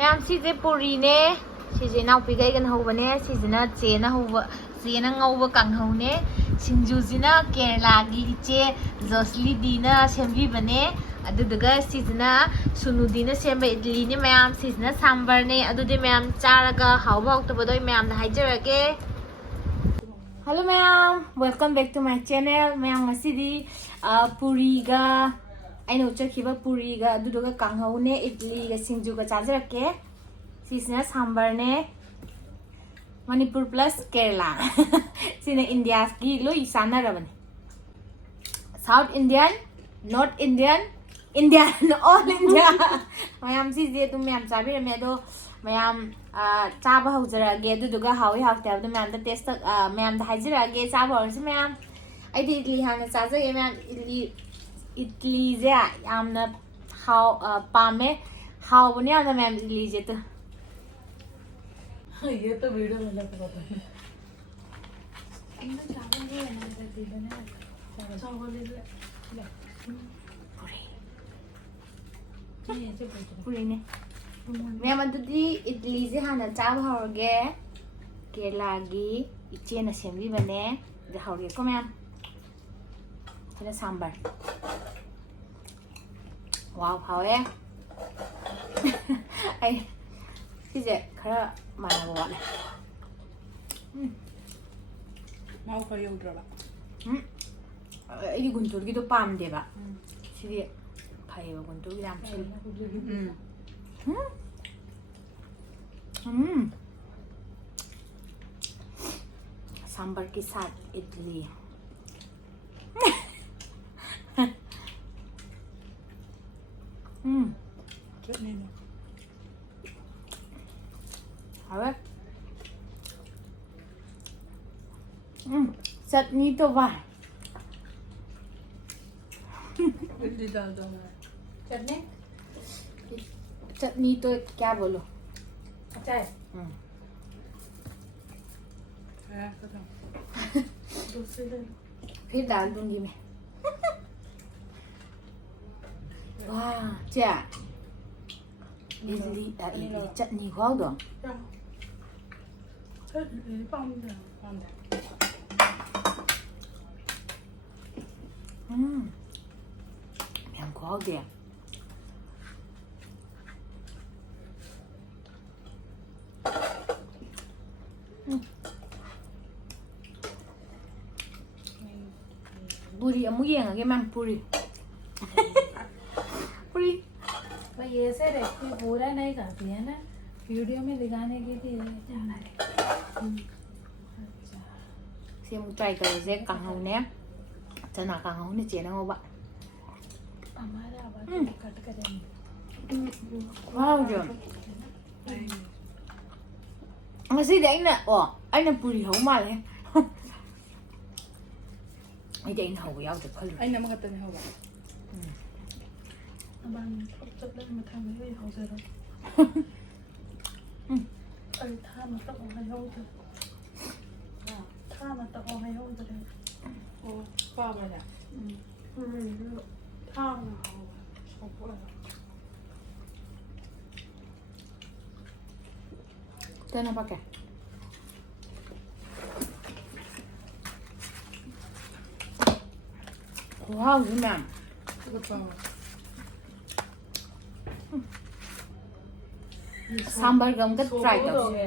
Ma'am, size puri ne. Size now pigai gan hova ne. Size na chena hova. Chena ngova kang ho ne. Singju zina Kerala gi che Josli dina sembi bane. Aduduga sizna sunu dina semba idli ne ma'am. Sizna sambar ne. Adude ma'am charaga hauba octobodoi ma'am na haijarage. Hello ma'am, welcome back to my channel. Ma'am masidi puri ga I know chakiba puri ga aduduga kanghau ne idli ga singju ga chajarake. Sizna sambar ne. Manipur plus Kerala. Sina India ki lo isana rabane. South Indian, North Indian, Indian, all India. Mayam si je tum mayam sabi me do mayam chaba haujara ge duduga hawi hawta do mayam da taste mayam da hajira ge chaba horse mayam. I did idli hana chaja ge mayam idli je yamna how pame how bone yamna mayam idli je to. ये तो video में लग रहा है इनमें चावल भी है ना जल्दी बने चावल ले पूरी ने मैं मदुदी इडली से हाना चाव होगे केरला गी इचे न सेमी बने द होगे को मैम चला सांबर वाव हावे आई 시제 खरा माना वाले माउ का योग ड्रामा 이 군토르기도 빰 대봐 시리 파이버 군토르기 남칠 सांबर के साथ इडली चटनी में अरे चटनी तो वाह इडली डाल दो ना चटनी चटनी तो क्या बोलो अच्छा है खत्म दूसरे फिर डाल दूंगी मैं वाह क्या इडली चटनी खाओ दो Mèo khó kìa Puri ở mũi cái mang puri puri भाई ऐसे रेसिपी पूरा नहीं करती है ना वीडियो में दिखाने के लिए जाना है xem try cái dễ càng hồng nè cho nào càng hồng thì chế nó không bạn हमारा आवाज कट करेंगे wow rồi mà gì đấy nè anh là puri hấu mà đấy anh đây hấu nhau được không anh nằm gần này hầu ạ bạn tập lên mà thằng ấy hầu giờ rồi anh tha mà tập hay hầu rồi tha mà tập hay hầu rồi ô qua vậy nè tha mà hầu không có tên apa kah wow gimana sambar gam ka try karo ले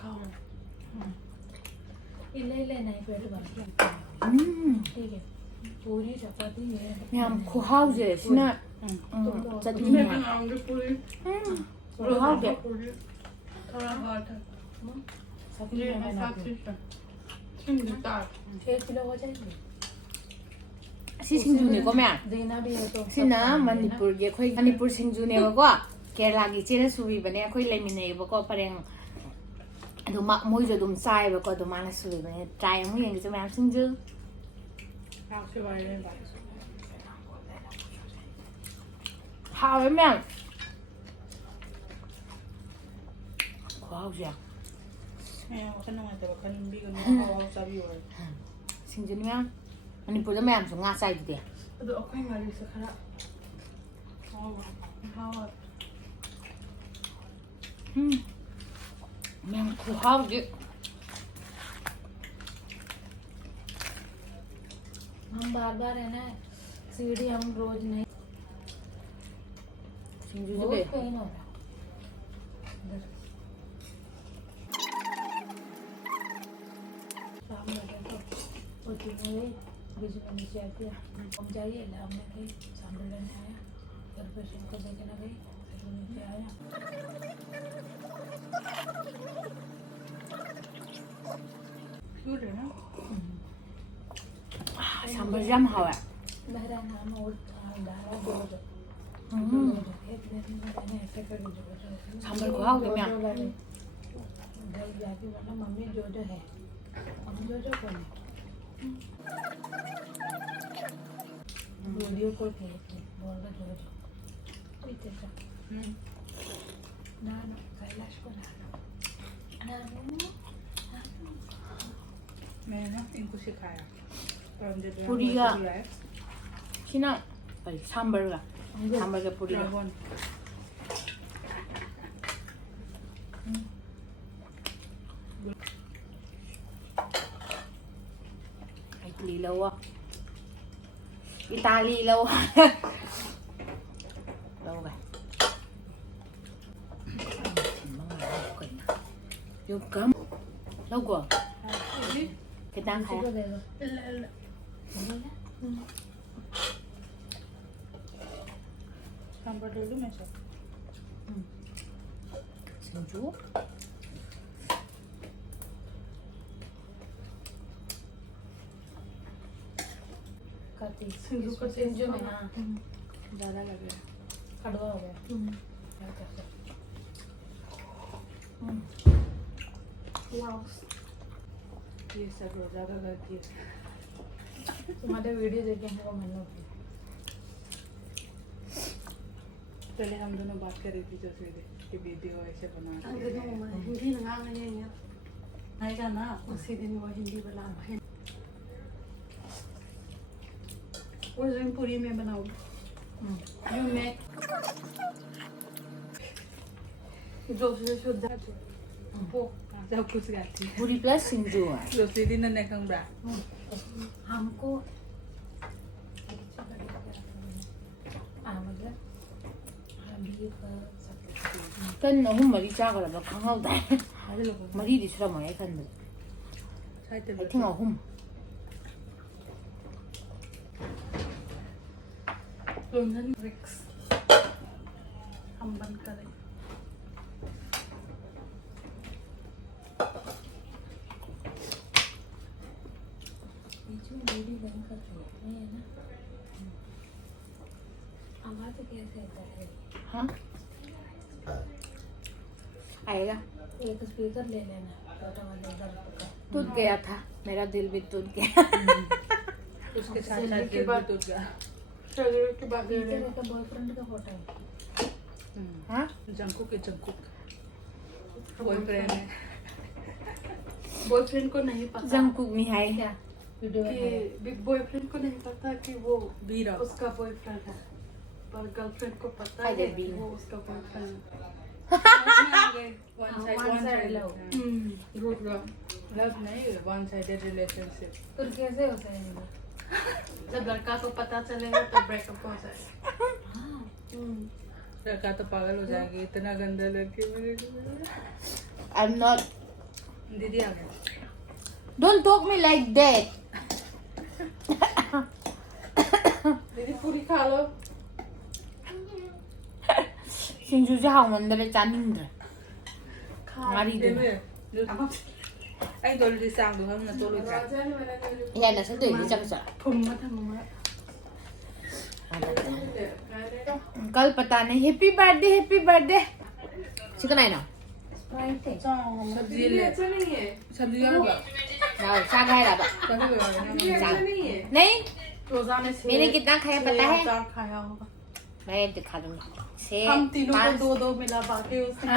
खाओ ले नहीं पेट भर ठीक है पूरी चपाती है Nhằm khổ hao gì xin ạ Chật đi nè Khổ hao kìa थोड़ा बहुत है ये है 6 किलो हो जाएगी Si singju ne ko mẹ देना भी है तो Si na Manipur ge khoi Manipur singju ne ko Kerala gi chena subi bane khoi laimine ba ko pareng adu ma moi jo dum sai ba ko du mana subi bane try mu yeng jo mẹ singju आप से बारे में बात Hao ấy mẹ Khổ hao gì à मैं वो करना है तो करने भी करना है और सभी हो रहा Singju ni mẹ Manipur da mẹ am so nga sai di है तो अपने गाड़ी से खड़ा हाँ मैं खुहाओगे हम बार है ना सीढ़ी हम रोज नहीं बहुत पेन हो रहा शाम में तो तीनों बीच में नीचे आती है हम जाइए हमने गई सामने लेने आया घर पे को देखे ना गई फिर वो नीचे आया क्यों ना सांभर जाम हवा मेरा नाम और दारा जोड़ एक दिन मैंने ऐसे कर सांभर खुहाओगे मैं घर जाके बोला मम्मी जो है हम जो कौन है वीडियो कॉल किए थे बोल रहा जो इतने सा ना कैलाश को ना मैं ना इनको सिखाया पूरी가 신앙 아니 सांभर가 सांभर가 पूरी가 Italy lâu à Italy lâu lâu rồi vô cấm lâu quá cái tăng hay sambar ले लूँ मैं सब संजू करती सिंजू में ना ज़्यादा लग रहा है कड़वा हो गया ये सब रोज़ा का करती है तुम्हारे वीडियो देखे हैं वो मैंने पहले हम दोनों बात कर रही थी जो से कि वीडियो ऐसे बना हिंदी लगा नहीं आएगा ना उसी दिन वो हिंदी बना उस दिन पूरी में बनाऊंगी जो मैं जो से शुद्ध वो सब कुछ गाती है पूरी प्लस संजू है जो सीधी नन्हे खंबा हमको मतलब tân 너무 머리 작아라 강하다 머리도 싫어 뭐야 간다 파이팅 어홈 लोनन रिक्स हम बंद करें बीच में वीडियो बंद कर रहे हैं ना आवाज कैसे आता है हाँ आएगा एक स्पीकर ले लेना छोटा वाला इधर टूट गया था मेरा दिल भी टूट गया उसके साथ साथ दिल भी टूट गया शरीर की बात का बॉयफ्रेंड का फोटो है हाँ जंकुक के जंकुक बॉयफ्रेंड है बॉयफ्रेंड को नहीं पता जंकुक मिहाई क्या कि बॉयफ्रेंड को नहीं पता कि वो वीरा उसका बॉयफ्रेंड है पर गर्लफ्रेंड को पता हाय है बेबी। कि वो उसका बॉयफ्रेंड है वन साइड लव नहीं वन साइडेड रिलेशनशिप फिर कैसे हो जाएगा जब लड़का को पता चलेगा तो ब्रेकअप हो जाएगा लड़का तो पागल हो जाएगी इतना गंदा लड़के मेरे I'm not दीदी आ गए don't talk me like that दीदी पूरी खा लो 신주지 학원들의 짜민들 말이들 anh tôi đi sang được không là tôi được cả 야 나 선도 일리 잡았어 ผมมาทำมา कल पता नहीं हैप्पी बर्थडे चिकन आई ना स्प्राइट है सब्जी ले सब्जी और क्या ना साग है राबा कभी भी साग नहीं रोजा में मैंने कितना खाया पता है चार खाया होगा मैं दिखा दूंगा हम तीनों को दो दो मिला बाकी उसने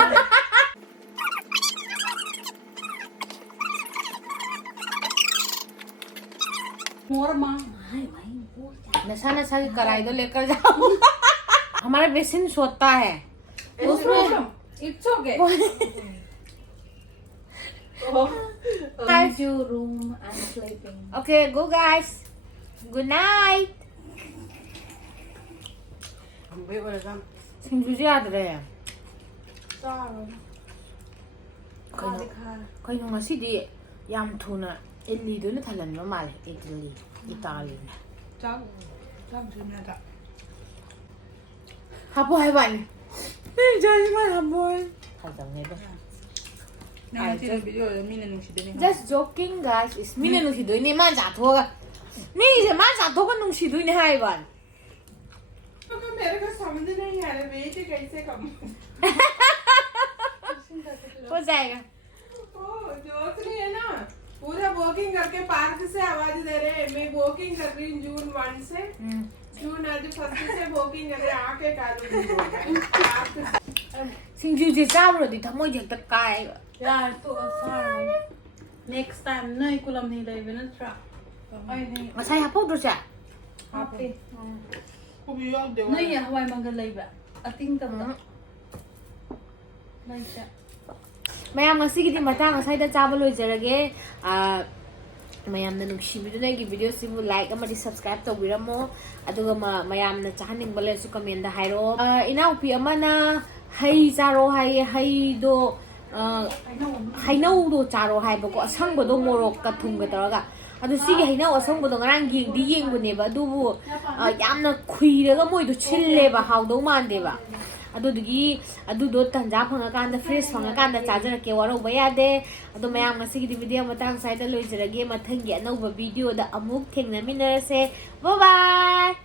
मोर माँ नशा की कढ़ाई तो लेकर जाओ हमारा बेसिन सोता है उसमें It's okay. Guys. Into room and sleeping. Okay, go guys. Good night. Không biết bao giờ Sinjuji yadre. sao Kaya kaya ngasidi yam thuna Italy do na thalan mo mal Italy. chắc chắc chưa nghe đã Haboy ban. Enjoy my haboy. Khajang ne ba. nhưng chỉ là video mình nên chỉ đến Just joking guys. Is mi nung si doi ni man ja thoga. Mi je man ja thoga nung si doi ni hai ban. तो मेरे को समझ नहीं आ रहा wait कैसे कम हो जाएगा. ओ जोश नहीं है ना पूरा वॉकिंग करके पार्क से आवाज दे रहे हैं मैं वॉकिंग कर रही हूँ जून 1 से जून आज फर्स्ट से वॉकिंग कर रहे आके कालू Sinjuji चाबरो थमोय जे त काय. यार तो afar next time नहीं कुलम नहीं लेवे ना ट्रा आई नहीं Masai hapodro cha. happy को भी याद दे नहीं है हवाई मंगल लेवे आई थिंक तब नहीं Mayam ngasigidi matang asai da chaba loijarage. Mayam na nungshibiduna gi video sibu like amadi subscribe tawbiramo aduga mayam na chahaning bale su comment da hairo. Inaupi amana hai charo hai do hainau do charo hai bako asang do morok ka thum ga taraga adu sigi hainau asang do ngarang gi di yeng bu ne ba du bu yamna khuiraga moi do chille ba haw do man de ba adu dugi adu do tanja phanga kan da fresh phanga kan da charger ke waro ba ya de adu mayam ngasigi video matang sai da loijarage mathang gi anau ba video da amuk thengna minase. Bye bye.